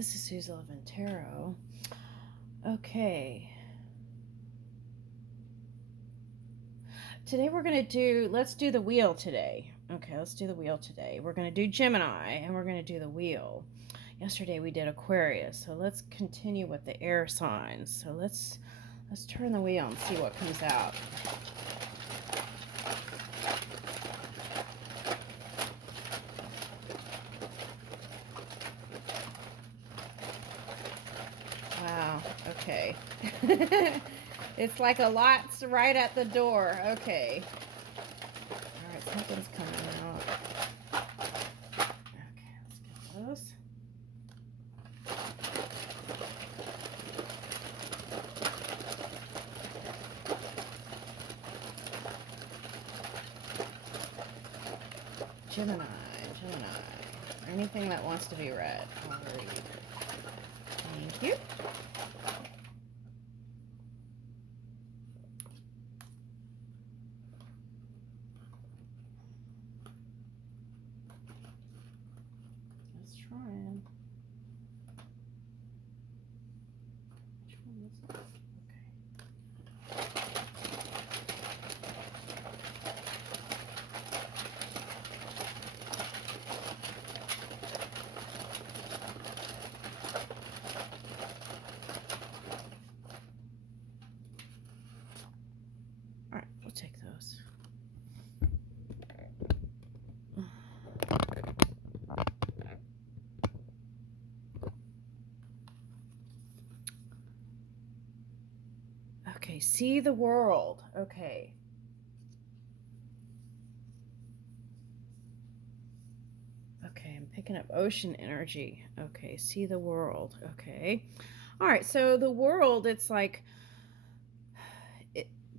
This is Susie Levin Tarot. Okay. Today we're going to let's do the wheel today. Okay, let's do the wheel today. We're going to do Gemini and we're going to do the wheel. Yesterday we did Aquarius, so let's continue with the air signs. So let's turn the wheel and see what comes out. Wow, okay. It's like a lot's right at the door. Okay. All right, something's coming out. Okay, let's get those. Gemini. Anything that wants to be read, I'll read. Thank you. Let's try it. Which one is it? All right, we'll take those. Okay, see the world. Okay. Okay, I'm picking up ocean energy. Okay, see the world. Okay. All right, so the world, it's like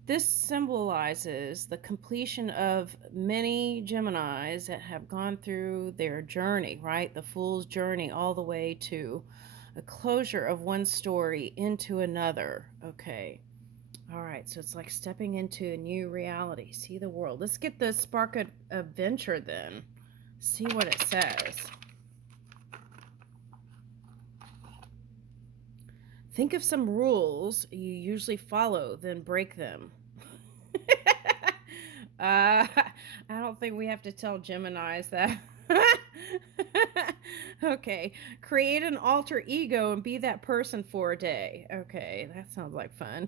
this symbolizes the completion of many Geminis that have gone through their journey, right? The fool's journey all the way to a closure of one story into another. Okay. All right. So it's like stepping into a new reality. See the world. Let's get the spark of adventure then. See what it says. Think of some rules you usually follow, then break them. I don't think we have to tell Geminis that. Okay. Create an alter ego and be that person for a day. Okay, that sounds like fun.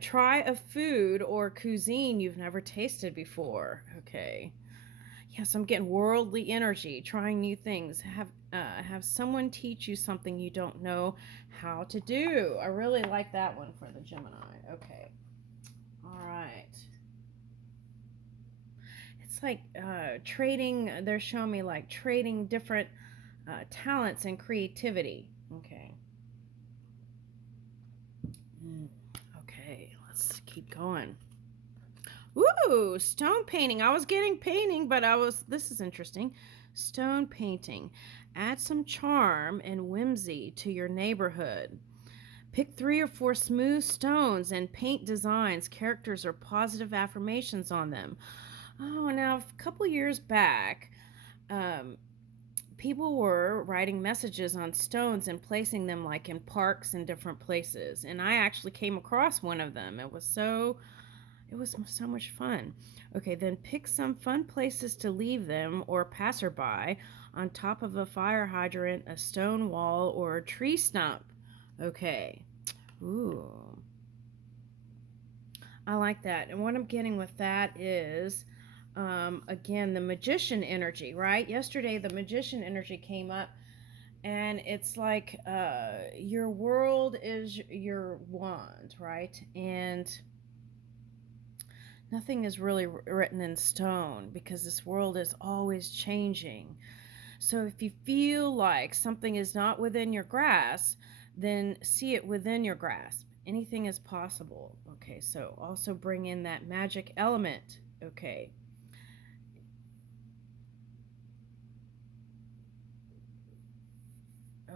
Try a food or cuisine you've never tasted before. Okay. Yes, I'm getting worldly energy, trying new things. Have someone teach you something you don't know how to do. I really like that one for the Gemini. Okay. All right. It's like trading. They're showing me like trading different talents and creativity. Okay. Okay, let's keep going. Ooh, stone painting. I was getting painting, but this is interesting. Stone painting. Add some charm and whimsy to your neighborhood. Pick 3 or 4 smooth stones and paint designs, characters, or positive affirmations on them. Oh, now a couple years back, people were writing messages on stones and placing them like in parks and different places. And I actually came across one of them. It was so much fun. Okay, then pick some fun places to leave them or passerby on top of a fire hydrant, a stone wall, or a tree stump. Okay. Ooh. I like that. And what I'm getting with that is, again, the magician energy, right? Yesterday, the magician energy came up, and it's like your world is your wand, right? And nothing is really written in stone because this world is always changing. So if you feel like something is not within your grasp, then see it within your grasp. Anything is possible. Okay, so also bring in that magic element. Okay.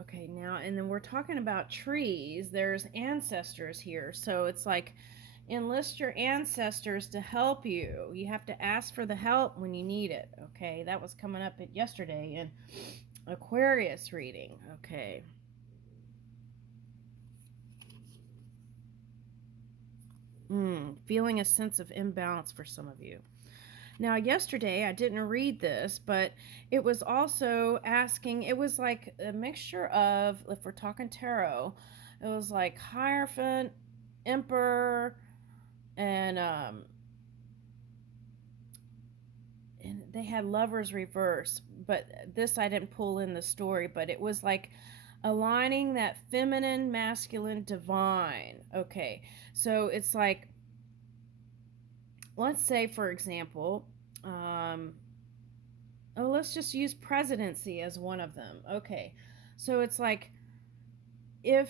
Okay, now, and then we're talking about trees. There's ancestors here. So it's like enlist your ancestors to help you. You have to ask for the help when you need it. Okay, that was coming up yesterday. And Aquarius reading. Okay. Feeling a sense of imbalance for some of you. Now, yesterday I didn't read this, but it was also asking, it was like a mixture of, if we're talking tarot, it was like Hierophant, Emperor, and they had Lovers reverse, but this I didn't pull in the story, but it was like aligning that feminine, masculine, divine. Okay, so it's like, let's say, for example, let's just use presidency as one of them. Okay, so it's like, if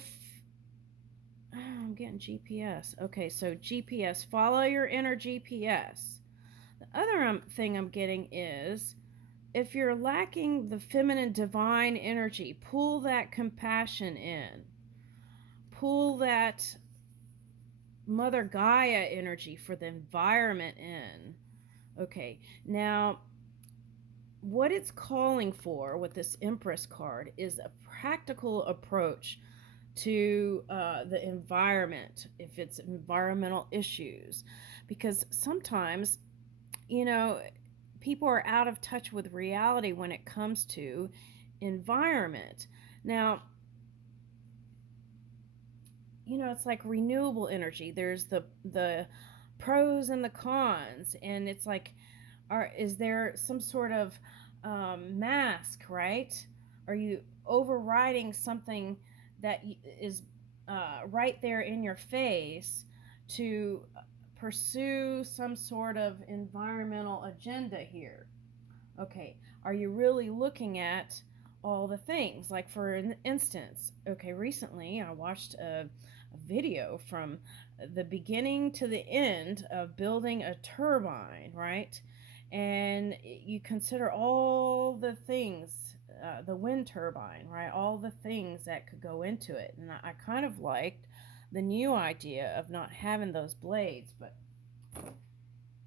I'm getting GPS. Okay, so GPS, follow your inner GPS. The other thing I'm getting is, if you're lacking the feminine divine energy, pull that compassion in. Pull that Mother Gaia energy for the environment in. Okay, now what it's calling for with this Empress card is a practical approach to the environment, if it's environmental issues. Because sometimes, you know, people are out of touch with reality when it comes to environment. Now, it's like renewable energy. There's the pros and the cons, and it's like, is there some sort of mask, right? Are you overriding something that is right there in your face to pursue some sort of environmental agenda here? Okay, are you really looking at all the things? Like, for instance, okay, recently I watched a video from the beginning to the end of building a turbine, right? And you consider all the things, the wind turbine, right? All the things that could go into it. And I kind of liked the new idea of not having those blades, but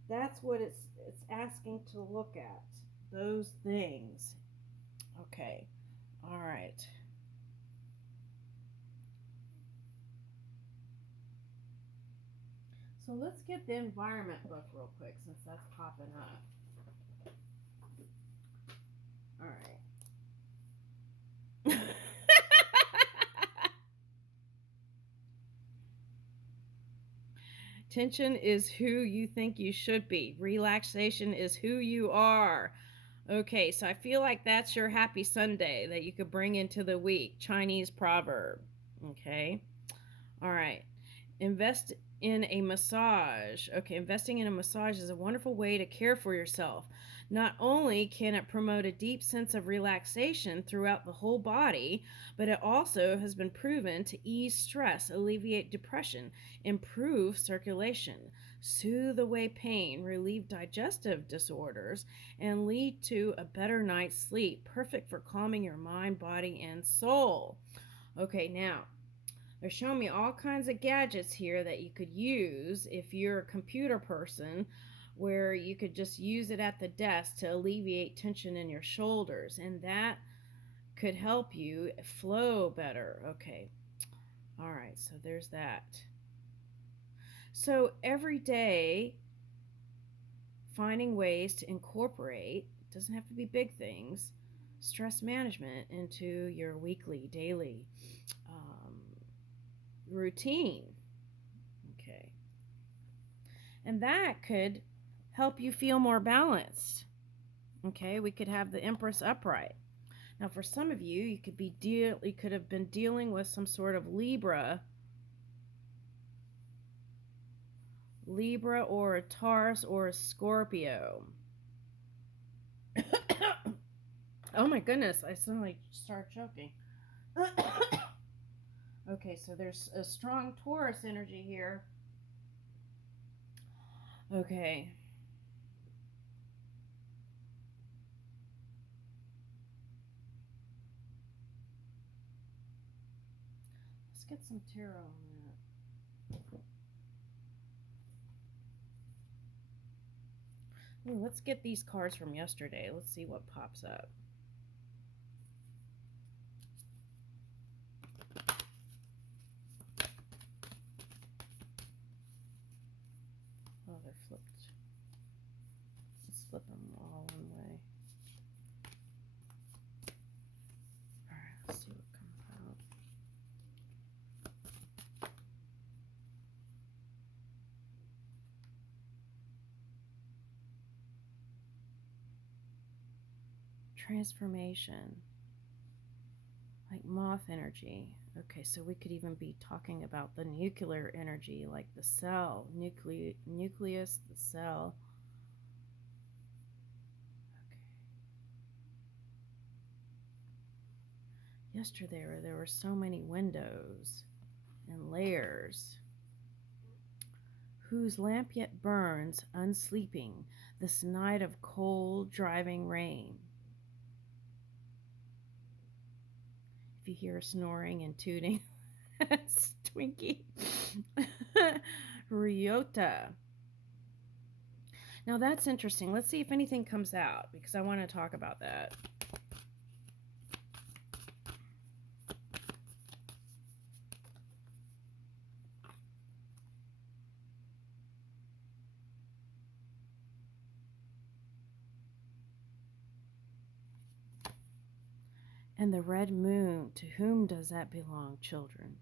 that's what it's asking to look at, those things. Okay. All right. So let's get the environment book real quick, since that's popping up. All right. Tension is who you think you should be. Relaxation is who you are. Okay, so I feel like that's your happy Sunday that you could bring into the week. Chinese proverb. Okay. All right. Invest in a massage. Okay, investing in a massage is a wonderful way to care for yourself. Not only can it promote a deep sense of relaxation throughout the whole body, but it also has been proven to ease stress, alleviate depression, improve circulation, soothe away pain, relieve digestive disorders, and lead to a better night's sleep. Perfect for calming your mind, body, and soul. Okay, now they're showing me all kinds of gadgets here that you could use if you're a computer person, where you could just use it at the desk to alleviate tension in your shoulders, and that could help you flow better. Okay. All right, so there's that. So every day, finding ways to incorporate, doesn't have to be big things, stress management into your weekly, daily routine. Okay. And that could help you feel more balanced. Okay, we could have the Empress upright. Now, for some of you, you could have been dealing with some sort of Libra or a Taurus or a Scorpio. Oh my goodness, I suddenly start choking. Okay, so there's a strong Taurus energy here. Okay. Let's get some tarot on that. Ooh, let's get these cards from yesterday. Let's see what pops up. they're flipped. Let's flip them all one way. Alright, let's see what comes out. Transformation. Like moth energy. Okay, so we could even be talking about the nuclear energy, like the cell, nucleus, the cell. Okay. Yesterday there were so many windows and layers. Whose lamp yet burns, unsleeping, this night of cold, driving rain. If you hear snoring and tooting, it's Twinkie. Ryota. Now that's interesting. Let's see if anything comes out because I want to talk about that. And the red moon, to whom does that belong, children?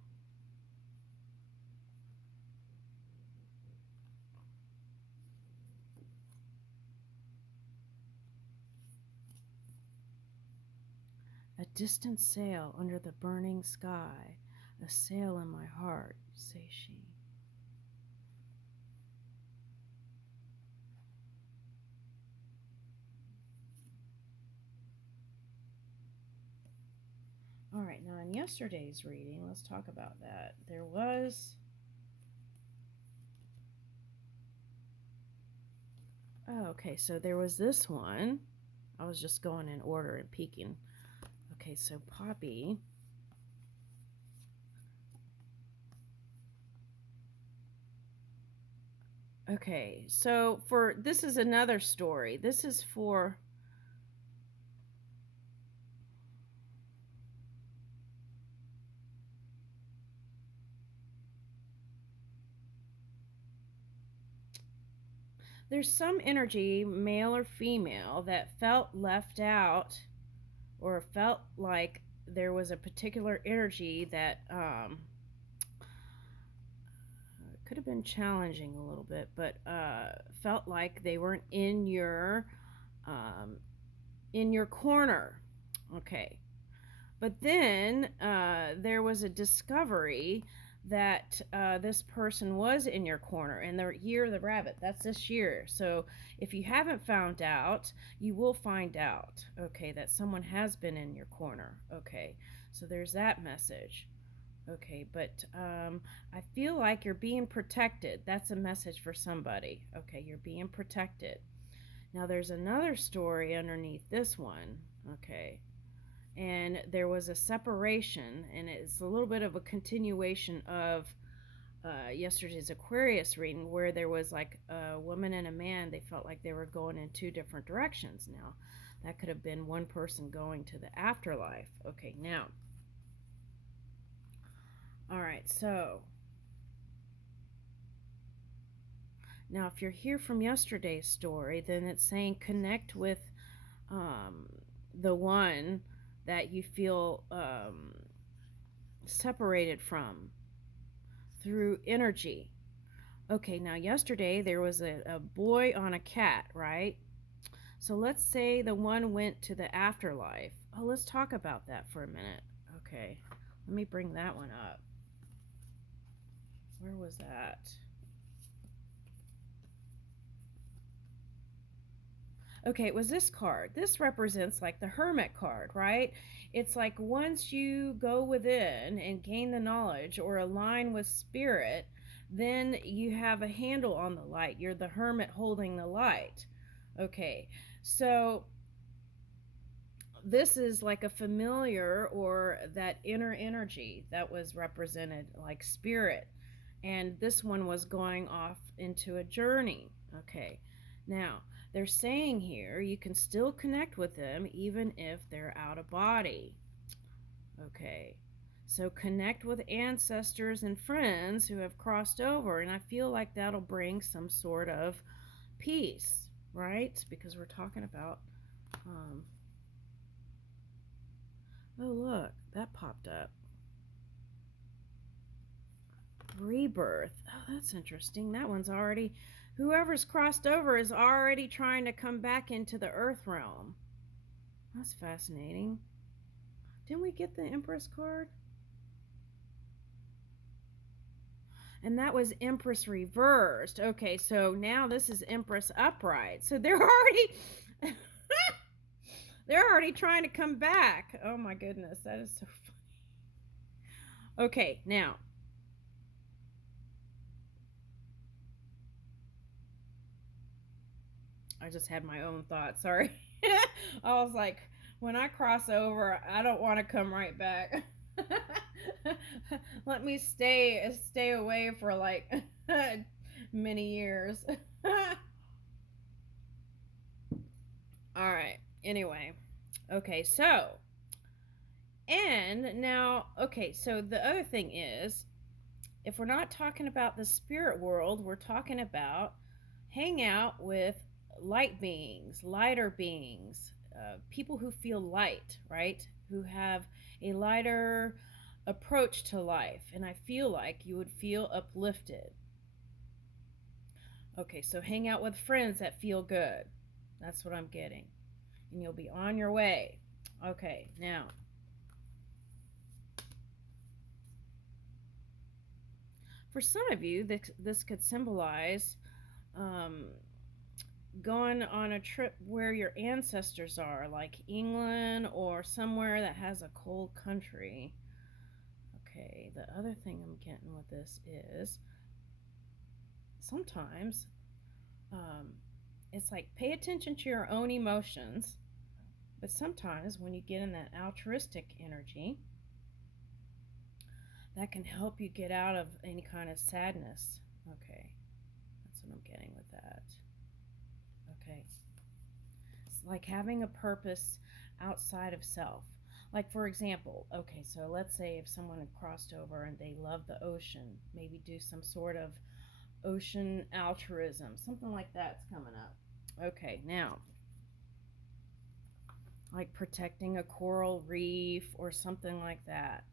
A distant sail under the burning sky, a sail in my heart, say she. All right, now in yesterday's reading, let's talk about that. There was... Oh, okay, so there was this one. I was just going in order and peeking. Okay, so Poppy. Okay, so this is another story. This is for... There's some energy, male or female, that felt left out or felt like there was a particular energy that could have been challenging a little bit, but felt like they weren't in your corner. Okay. But then there was a discovery that this person was in your corner, and the year of the rabbit, that's this year. So if you haven't found out, you will find out, okay, that someone has been in your corner. Okay, so there's that message. Okay, but I feel like you're being protected. That's a message for somebody. Okay, you're being protected. Now there's another story underneath this one. Okay, and there was a separation, and it's a little bit of a continuation of yesterday's Aquarius reading, where there was like a woman and a man. They felt like they were going in two different directions. Now that could have been one person going to the afterlife. Okay, now, all right, so now if you're here from yesterday's story, then it's saying connect with the one that you feel separated from through energy. Okay, now yesterday there was a boy on a cat, right? So let's say the one went to the afterlife. Oh, let's talk about that for a minute. Okay, let me bring that one up. Where was that? Okay, it was this card. This represents like the Hermit card, right? It's like once you go within and gain the knowledge or align with spirit, then you have a handle on the light. You're the hermit holding the light. Okay, so this is like a familiar or that inner energy that was represented like spirit. And this one was going off into a journey. Okay, now they're saying here you can still connect with them even if they're out of body. Okay, So connect with ancestors and friends who have crossed over, and I feel like that'll bring some sort of peace, right? Because we're talking about um oh, look, that popped up. Rebirth. Oh, that's interesting. That one's already, whoever's crossed over is already trying to come back into the earth realm. That's fascinating. Didn't we get the Empress card? And that was Empress reversed. Okay, so now this is Empress upright. So they're already they're already trying to come back. Oh my goodness, that is so funny. Okay, now I just had my own thoughts. Sorry. I was like, when I cross over, I don't want to come right back. Let me stay away for like many years. All right. Anyway. Okay, so and now okay, so the other thing is, if we're not talking about the spirit world, we're talking about hang out with light beings, lighter beings, people who feel light, right? Who have a lighter approach to life. And I feel like you would feel uplifted. Okay, so hang out with friends that feel good. That's what I'm getting. And you'll be on your way. Okay, now for some of you, this could symbolize um, going on a trip where your ancestors are, like England or somewhere that has a cold country. Okay, the other thing I'm getting with this is sometimes um, it's like pay attention to your own emotions, but sometimes when you get in that altruistic energy, that can help you get out of any kind of sadness. Okay, that's what I'm getting with that. Okay. It's like having a purpose outside of self. Like, for example, okay, so let's say if someone had crossed over and they love the ocean, maybe do some sort of ocean altruism, something like that's coming up. Okay, now, like protecting a coral reef or something like that.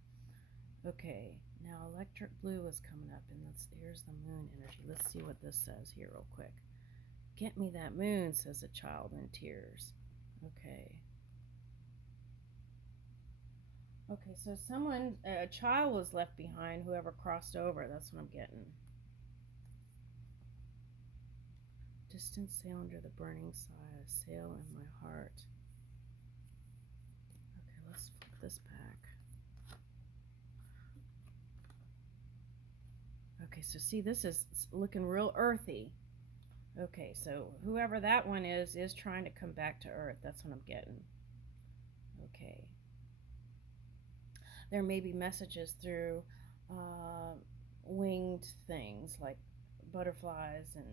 Okay, now electric blue is coming up, and here's the moon energy. Let's see what this says here, real quick. Get me that moon, says a child in tears. Okay. Okay, so a child was left behind, whoever crossed over. That's what I'm getting. Distant sail under the burning sky, a sail in my heart. Okay, let's flip this back. Okay, so see, this is looking real earthy. Okay, so whoever that one is trying to come back to earth. That's what I'm getting. Okay. There may be messages through uh, winged things like butterflies and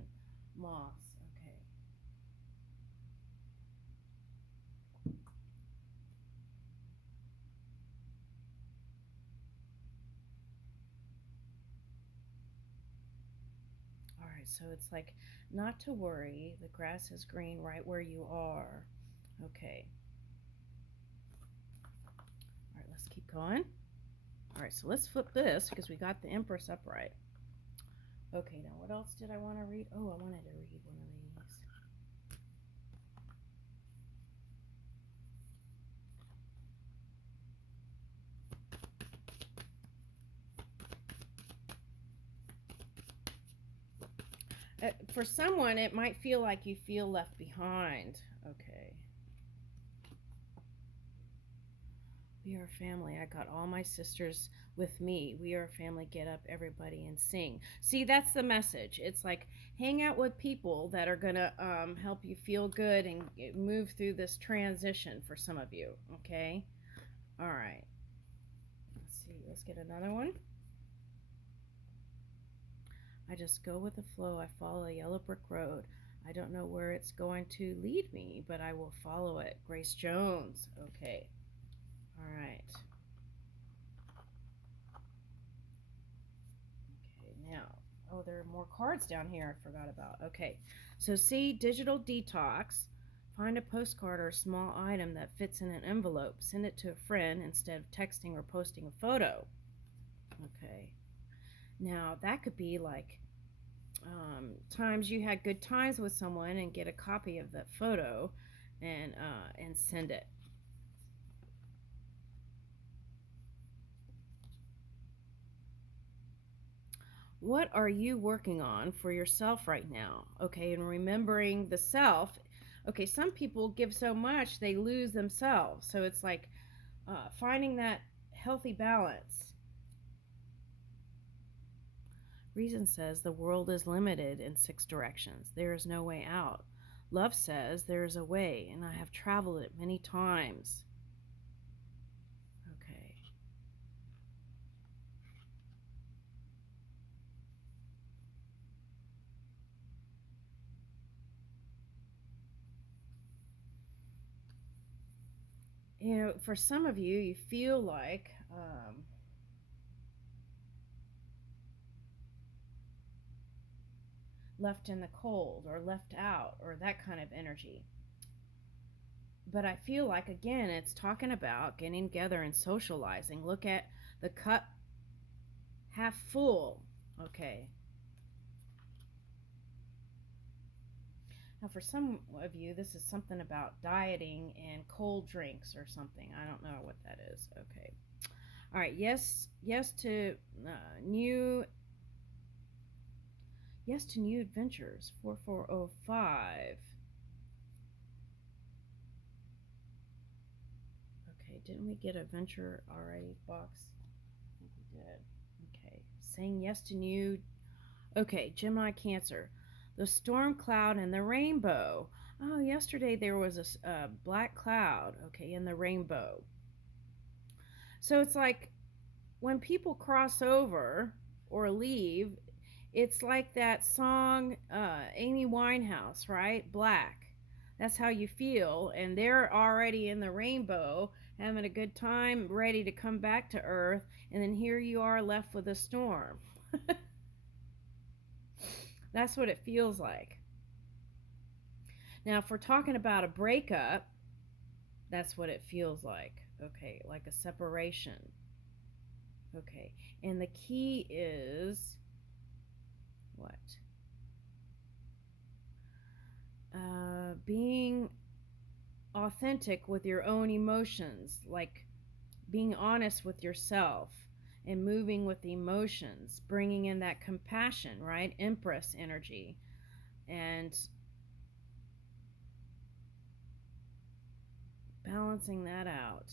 moths. Okay. All right, so it's like not to worry, the grass is green right where you are. Okay. All right, let's keep going. All right, so let's flip this because we got the Empress upright. Okay, now what else did I want to read? Oh, I wanted to read one of these. For someone, it might feel like you feel left behind. Okay. We are family. I got all my sisters with me. We are family. Get up, everybody, and sing. See, that's the message. It's like hang out with people that are going to help you feel good and move through this transition for some of you. Okay? All right. Let's see. Let's get another one. I just go with the flow. I follow a yellow brick road. I don't know where it's going to lead me, but I will follow it. Grace Jones. Okay. All right. more cards down here I forgot about. Okay. So see, digital detox. Find a postcard or a small item that fits in an envelope. Send it to a friend instead of texting or posting a photo. Okay. Now, that could be like times you had good times with someone and get a copy of that photo and send it. What are you working on for yourself right now? Okay, and remembering the self. Okay, some people give so much they lose themselves. So it's like finding that healthy balance. Reason says the world is limited in 6 directions. There is no way out. Love says there is a way, and I have traveled it many times. Okay. You know, for some of you, you feel like left in the cold or left out or that kind of energy. But I feel like, again, it's talking about getting together and socializing. Look at the cup half full. Okay. Now, for some of you, this is something about dieting and cold drinks or something. I don't know what that is. Okay. All right. Yes to new. Yes to new adventures. 4405. Okay. Didn't we get a venture already box? I think we did. Okay. Saying yes to new. Okay. Gemini Cancer. The storm cloud and the rainbow. Oh, yesterday there was a black cloud, okay, in the rainbow. So it's like when people cross over or leave, it's like that song, Amy Winehouse, right? Black. That's how you feel. And they're already in the rainbow, having a good time, ready to come back to Earth. And then here you are left with a storm. That's what it feels like. Now, if we're talking about a breakup, that's what it feels like. Okay, like a separation. Okay, and the key is what? Being authentic with your own emotions, like being honest with yourself and moving with the emotions, bringing in that compassion, right? Empress energy. And balancing that out.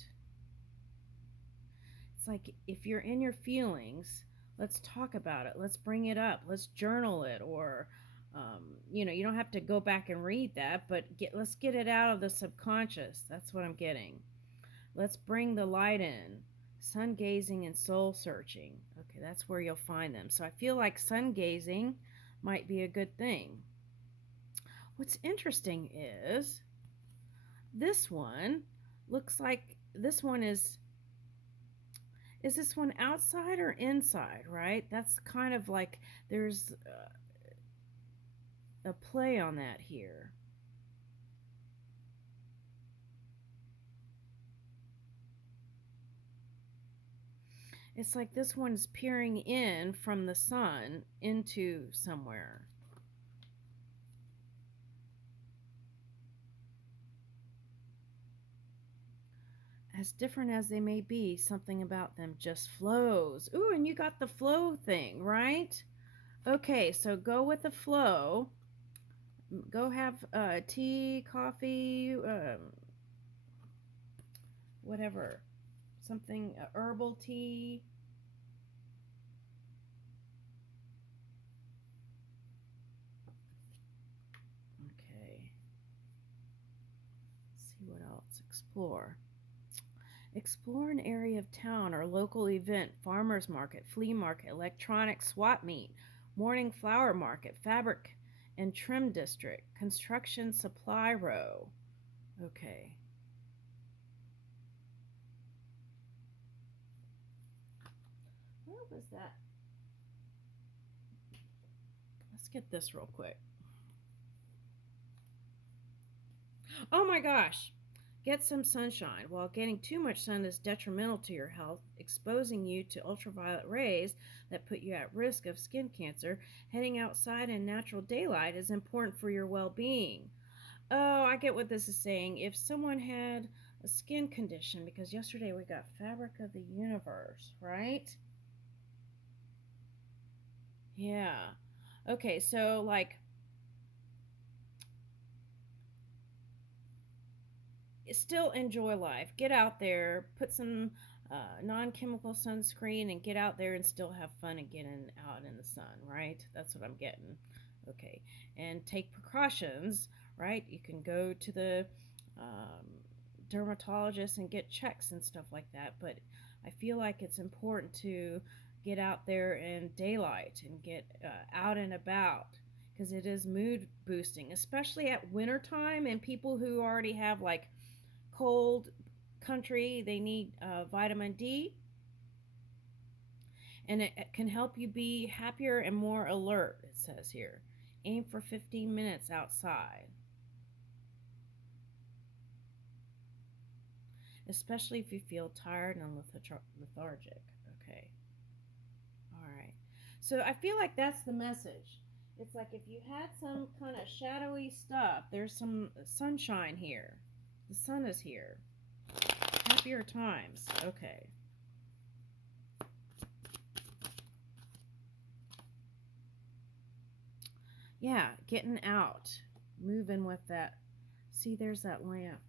It's like if you're in your feelings, let's talk about it. Let's bring it up. Let's journal it, or you don't have to go back and read that, but let's get it out of the subconscious. That's what I'm getting. Let's bring the light in. Sun gazing and soul searching. Okay, that's where you'll find them. So I feel like sun gazing might be a good thing. What's interesting is this one looks like this one is this one outside or inside, right? That's kind of like there's a play on that here. It's like this one's peering in from the sun into somewhere. As different as they may be, something about them just flows. Ooh, and you got the flow thing, right? Okay, so go with the flow. Go have tea, coffee, whatever. Something, herbal tea. Okay. Let's see what else. Explore. Explore an area of town or local event, farmer's market, flea market, electronics, swap meet, morning flower market, fabric and trim district, construction supply row. Okay. Where was that Let's get this real quick. Oh my gosh. Get some sunshine. While getting too much sun is detrimental to your health, exposing you to ultraviolet rays that put you at risk of skin cancer, heading outside in natural daylight is important for your well being. Oh, I get what this is saying. If someone had a skin condition, because yesterday we got fabric of the universe, right? Yeah. Okay, so like still enjoy life. Get out there, put some non-chemical sunscreen, and get out there and still have fun and getting out in the sun. Right? That's what I'm getting. Okay, and take precautions. Right? You can go to the um, dermatologist and get checks and stuff like that. But I feel like it's important to get out there in daylight and get out and about because it is mood boosting, especially at wintertime and people who already have like cold country, they need vitamin D, and it can help you be happier and more alert, it says here. Aim for 15 minutes outside, especially if you feel tired and lethargic. Okay, all right. So I feel like that's the message. It's like if you had some kind of shadowy stuff, there's some sunshine here. The sun is here. Happier times. Okay. Yeah, getting out, moving with that. See, there's that lamp.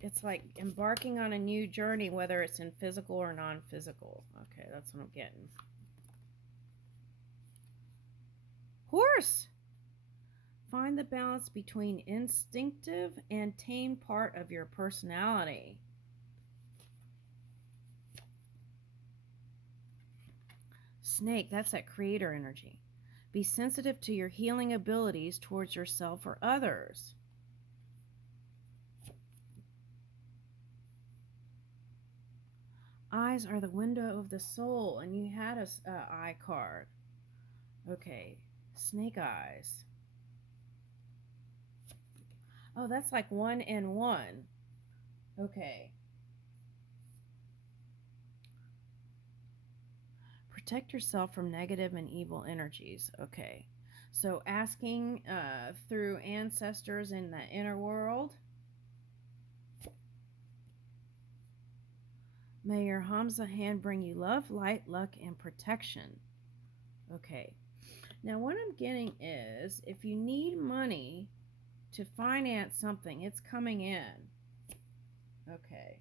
It's like embarking on a new journey, whether it's in physical or non physical. Okay, that's what I'm getting. Horse! Find the balance between instinctive and tame part of your personality. Snake, that's that creator energy. Be sensitive to your healing abilities towards yourself or others. Eyes are the window of the soul, and you had a eye card. Okay, snake eyes. Oh, that's like 1 and 1. Okay. Protect yourself from negative and evil energies. Okay. So asking through ancestors in the inner world. May your Hamza hand bring you love, light, luck, and protection. Okay. Now, what I'm getting is if you need money to finance something, it's coming in. Okay.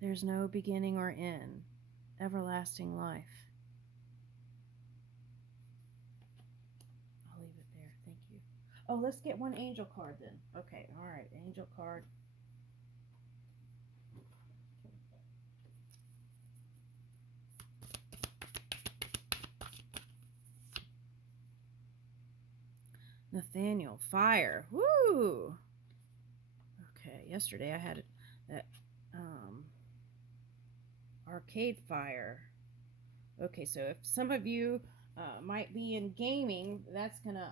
There's no beginning or end. Everlasting life. I'll leave it there. Thank you. Oh, let's get one angel card then. Okay, all right. Angel card. Nathaniel, fire. Woo! Okay, yesterday I had that arcade fire. Okay, so if some of you might be in gaming, that's gonna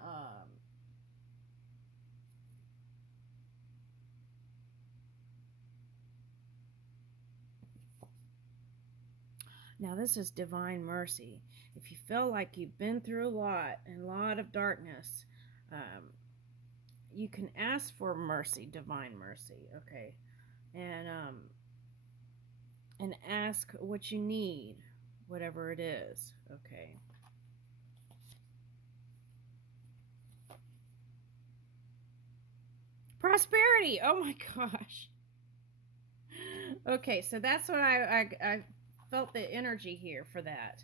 now this is divine mercy. If you feel like you've been through a lot and a lot of darkness, you can ask for mercy, divine mercy. Okay, and ask what you need, whatever it is. Okay. Prosperity. Oh my gosh. Okay, so that's what I felt the energy here for that.